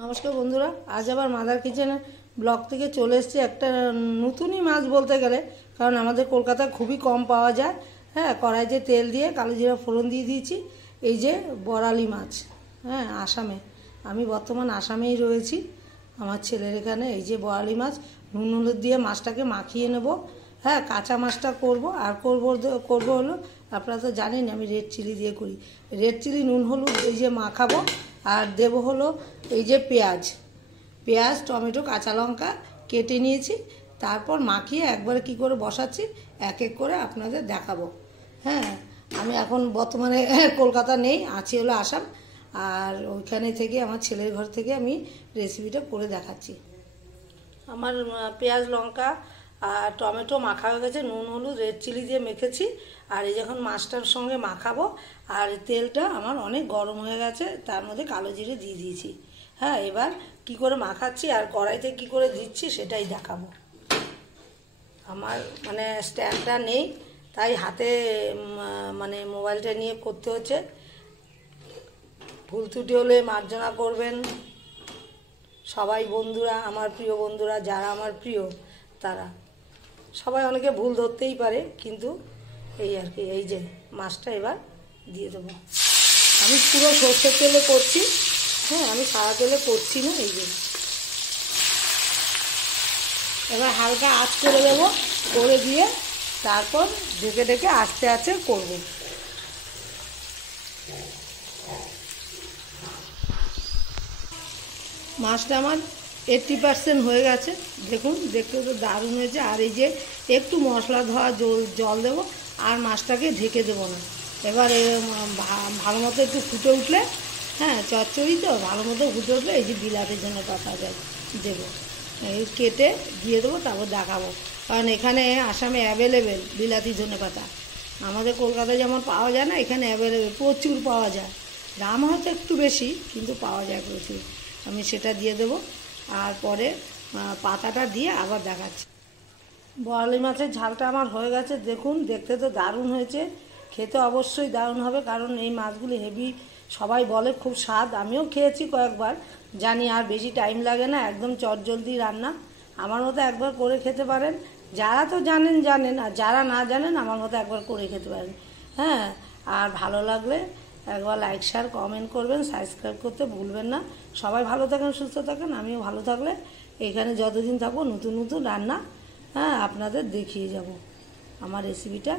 নমস্কার বন্ধুরা, আজ আবার মাদার কিচেনের ব্লগ থেকে চলে এসেছি একটা নতুনই মাছ বলতে গেলে, কারণ আমাদের কলকাতায় খুবই কম পাওয়া যায়। হ্যাঁ, কড়াইতে তেল দিয়ে কালো জিরা ফোড়ন দিয়ে দিয়েছি। এই যে বড়ালি মাছ, হ্যাঁ আসামে, আমি বর্তমান আসামেই রয়েছি আমার ছেলের এখানে। এই যে বড়ালি মাছ নুন হলুদ দিয়ে মাছটাকে মাখিয়ে নেব। হ্যাঁ, কাঁচা মাছটা করব, আর করব হলো, আপনারা তো জানেন আমি রেড চিলি দিয়ে করি। রেড চিলি নুন হলুদ এই যে মাখাবো, আর দেবো হলো এই যে পেঁয়াজ টমেটো কাঁচা লঙ্কা কেটে নিয়েছি। তারপর মাখিয়ে একবারে কি করে বসাচ্ছি এক এক করে আপনাদের দেখাবো। হ্যাঁ, আমি এখন বর্তমানে কলকাতা নেই, আছি হলো আসাম। আর ওইখানে থেকে আমার ছেলের ঘর থেকে আমি রেসিপিটা করে দেখাচ্ছি। আমার পেঁয়াজ লঙ্কা আর টমেটো মাখা হয়ে গেছে, নুন হলুদ রেড চিলি দিয়ে মেখেছি। আর এই যখন মাছটার সঙ্গে মাখাবো, আর তেলটা আমার অনেক গরম হয়ে গেছে, তার মধ্যে কালো জিরে দিয়ে দিয়েছি। হ্যাঁ, এবার কি করে মাখাচ্ছি আর কড়াইতে কি করে দিচ্ছি সেটাই দেখাবো। আমার মানে স্ট্যান্ডটা নেই, তাই হাতে মানে মোবাইলটা নিয়ে করতে হচ্ছে। ভুল ত্রুটি হলে মার্জনা করবেন সবাই বন্ধুরা, আমার প্রিয় বন্ধুরা যারা আমার প্রিয় তারা। সবাই অনেকে ভুল ধরতেই পারে, কিন্তু এই আর কি। এই যে মাছটা এবার দিয়ে দেবো। আমি পুরো সর্ষের তেলে করছি, হ্যাঁ আমি সাদা তেলে করছি না। এই যে এবার হালকা আঁচ করে দেবো, করে দিয়ে তারপর ঢেকে ঢেকে আস্তে আস্তে করবো। মাছটা আমার 80% হয়ে গেছে, দেখুন দেখতে তো দারুণ হয়েছে। আর এই যে একটু মশলা ধোয়া জল দেবো, আর মাছটাকে ঢেকে দেবো না। এবার ভালো মতো একটু ফুটে উঠলে, হ্যাঁ চচ্চড়ি তো ভালো মতো ফুটে উঠলে এই যে বিলাতের জন্য পাতা যায় দেবো, এই কেটে দিয়ে দেবো, তারপর দেখাবো। কারণ এখানে আসামে অ্যাভেলেবেল বিলাতি ধনেপাতা, আমাদের কলকাতায় যেমন পাওয়া যায় না, এখানে অ্যাভেলেবেল প্রচুর পাওয়া যায়। দাম হয়তো একটু বেশি, কিন্তু পাওয়া যায় প্রচুর। আমি সেটা দিয়ে দেবো, আর পরে পাতাটা দিয়ে আবার দেখাচ্ছি। বড়ালি মাছের ঝালটা আমার হয়ে গেছে, দেখুন দেখতে তো দারুণ হয়েছে, খেতে অবশ্যই দারুণ হবে। কারণ এই মাছগুলি হেভি, সবাই বলে খুব স্বাদ। আমিও খেয়েছি কয়েকবার, জানি আর বেশি টাইম লাগে না, একদম চটজলদি রান্না। আমার মতো একবার করে খেতে পারেন, যারা তো জানেন জানেন, আর যারা না জানেন আমার মতো একবার করে খেতে পারেন। হ্যাঁ, আর ভালো লাগলে একবার লাইক শেয়ার কমেন্ট করবেন, সাবস্ক্রাইব করতে ভুলবেন না। সবাই ভালো থাকেন, সুস্থ থাকেন, আমিও ভালো থাকলে এখানে যতদিন থাকবো নতুন নতুন রান্না, হ্যাঁ আপনাদের দেখিয়ে যাব আমার রেসিপিটা।